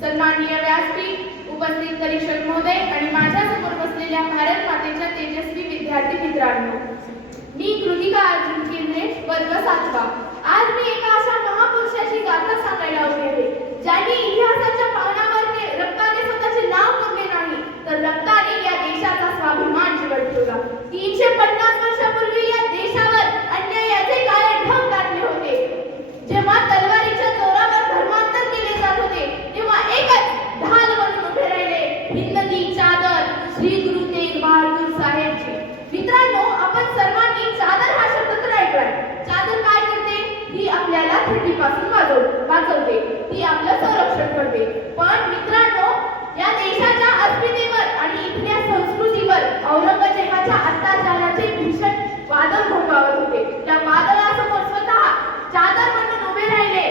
सन्माननीय व्यासपीठ, उपस्थित परीक्षक महोदय आणि माझ्या समोर बसलेल्या भारत मातेच्या तेजस्वी विद्यार्थी मित्रांनो, मी कृतिका अर्जुन केंद्रे, वर्ग 7वा. आज मी एका अशा महापुरुषाची गाथा सांगायला उभी आहे, ज्यांनी इतिहासाच्या पानावर रक्ताने स्वतःचे नाव कोरले नाही, तर रक्ताने या देशाचा स्वाभिमान जिवंत ठेवला. 350 वर्षापूर्वी या देशावर अन्यायाचे काळे ढग दाटले होते. जेव्हा तलवारीच्या जोरावर धर्मांतर केले जात होते, तेव्हा एकच ढाल बनून उभे राहिले हिंद की चादर, श्री गुरु तेग बहादूर साहेबजी. मित्रांनो, आपण सर्वांनी चादर हा शब्द तर ऐकलाय. चादर काय करते? ही आपल्याला थंडीपासून वाचवते, ती आपलं संरक्षण करते. पण मित्रांनो, या देशाच्या अस्मितेवर आणि इथल्या संस्कृतीवर औरंगजेबाच्या अत्याचाराचे भीषण वादळ भोगावत होते. त्या वादळासमोर स्वतः चादर म्हणून उभे राहिले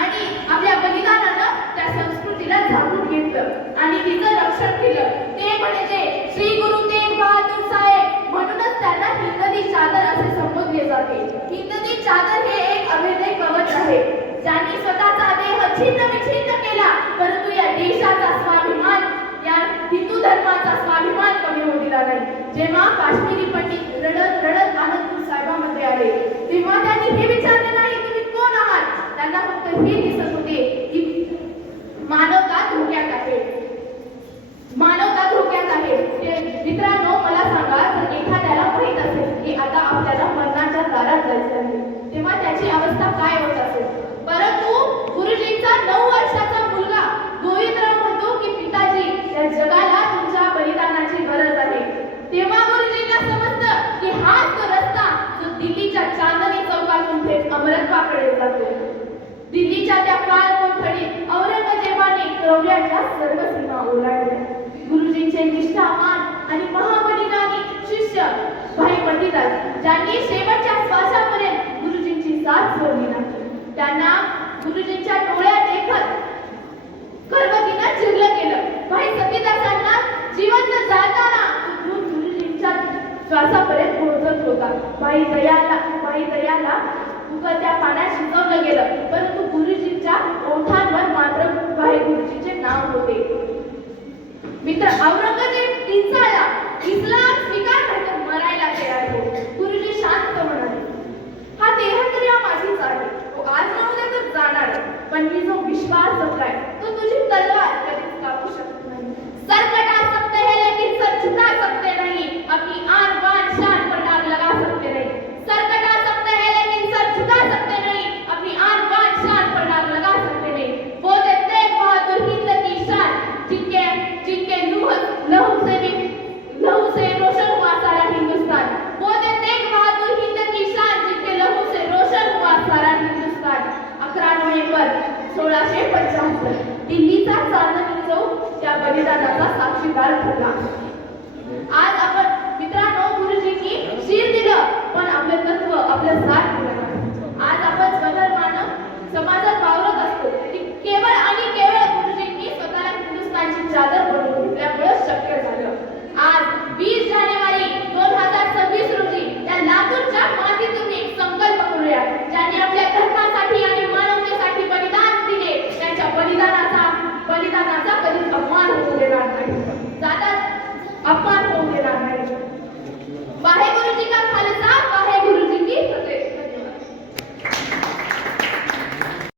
आणि आपल्या बलिदानानं त्या संस्कृतीला झाकून घेतलं आणि तिचं रक्षण केलं. ते म्हणजे श्री गुरु तेग बहादूर साहेब. म्हणूनच त्यांना हिंदवी चादर असे संबोधले जाते. हिंदवी चादर हे एक अभेद्य कवच आहे, ज्यांनी स्वतःचा देह छिन्न विछिन्न केला, परंतु या देशाचा स्वाभिमान, या हिंदू धर्माचा स्वाभिमान कमी होऊ दिला नाही. जेव्हा काश्मीरी पंडित रडत रडत आनंदपूर साहेबांमध्ये आले, तेव्हा त्यांनी हे विचारले नाही तुम्ही कोण आहात. त्यांना फक्त हे दिसत होते की मानवता धोक्यात आहे, मानवता धोक्यात आहे. मित्रांनो, मला सांगा, जर एखाद्याला माहित असेल की आता आपल्याला मरणाच्या दारात जायचं आहे, तेव्हा त्याची अवस्था काय होत असेल. परंतु गुरुजींचा 9 वर्षाचा मुलगा गोविंदराव म्हणतो की पिताजी, या जगाला तुमच्या बलिदानाची गरज आहे. तेव्हा गुरुजींना समजतं की हाच तो रस्ता जो दिल्लीच्या चांदणी चौकातून थेट अमरत्वाकडे जातो. दिल्लीच्या त्या काळ कोठडीत औरंगजेबाने क्रौर्याच्या सर्व सीमा ओलांडल्या. गुरुजींचे निष्ठावान आणि महाबलिदानी शिष्य भाई पतिदास, ज्यांनी शेवटच्या श्वासापर्यंत गुरुजींची साथ सोडली नाही, त्यांना गुरुजींच्या डोळ्यात देखत गर्भतीनं चिरलं गेलं. भाई सतीदासांना जिवंत जाताना गुरुजींच्या श्वासापर्यंत पोहोचत होता. भाई दयाला उकळत्या पाण्यात शिजवलं गेलं, परंतु गुरुजींच्या ओठांवर मात्र भाई गुरुजींचे नाव होते. मित्र, औरंगजेब किंचाळला, इस्लाम स्वीकार नाही तर मरायला तयार हो. गुरुजी शांत म्हणाले, हा देह तर या माझीच आहे, तो आज न उद्या तर जाणार आहे, पण मी जो विश्वास जपलाय तो तुझी तलवार कधीच कापू शकत नाही. सर कटा सकते हैं लेकिन सर झुका सकते नहीं, अपनी आन बान शान पर दाग लगा सकते नहीं. सर कटा सकते हैं लेकिन सर झुका सकते नहीं, अपनी आन बान शान पर दाग लगा सकते नहीं. वो तेग बहादुर हिंद की शान, जिनके लहू से रोशन हुआ सारा हिंदुस्तान. वो तेग बहादुर हिंद की शान, जिनके लहू से रोशन हुआ सारा हिंदुस्तान. 11 नोव्हेंबर 1675 दिल्लीचा चांदणी चौक त्या बलिदानाचा साक्षीदार ठरला. आज आपण मित्रांनो, गुरुजींनी शीर दिलं, पण आपलं तत्व, आपलं साथ दिलं.